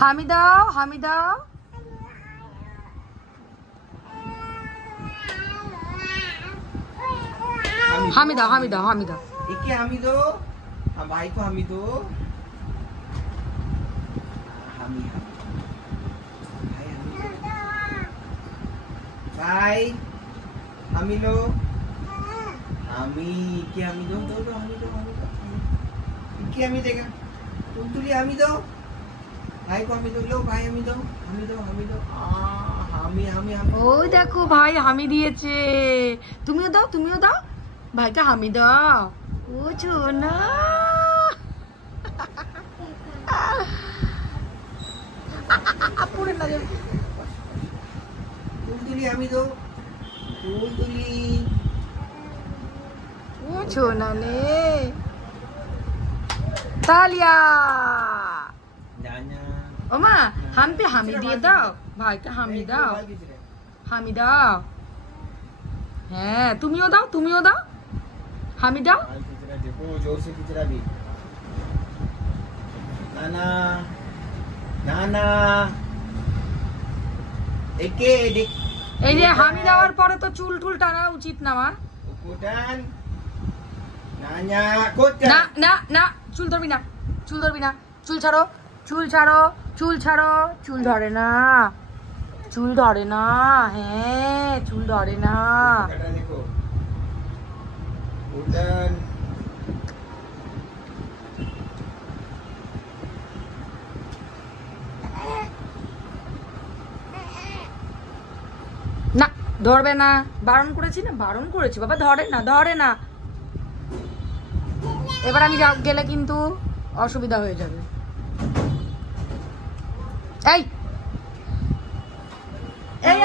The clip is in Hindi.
হামি দাও, হামি দাও। हामी दो, हामी दो, हामी दो। इके हामी दो, हाँ भाई को हामी दो। हामी भाई हामी लो। हामी इके हामी दो, दो दो हामी दो, हामी दो। इके हामी देगा। तुली हामी दो। भाई को हामी दो, लो भाई हामी दो, हामी दो, हामी दो। हामी हामी हामी। ओ देखो भाई हामी दिएছে। তুমিও দাও, তুমিও দাও। ভাইকে হামি দাও। ও সোনা। পুরো না যাও। তুলি হামি দো। তুলি। ও সোনা নে। তালিয়া। জানা। ওমা, হাম पे হামি দিয়ে দাও। ভাইকে হামি দাও। হামি দাও। হ্যাঁ, তুমিও দাও, তুমিও দাও। हामी দাও। देखो जोर से खिचड़ा भी। नाना नाना एके এই যে হামি দেওয়ার পরে তো চুল টুল টানা উচিত না মা। কোটান নানা কোটান না না না, চুল ধরবি না, চুল ধরবি না। চুল ছাড়ো, চুল ছাড়ো, চুল ছাড়ো। চুল ধরে না, চুল ধরে না। হ্যাঁ, চুল ধরে না। देखो কোটান না, ধরবে না। বারণ করেছি না, বারণ করেছি বাবা, ধরে না, ধরে না। এবার আমি গেলে কিন্তু অসুবিধা হয়ে যাবে। এই এই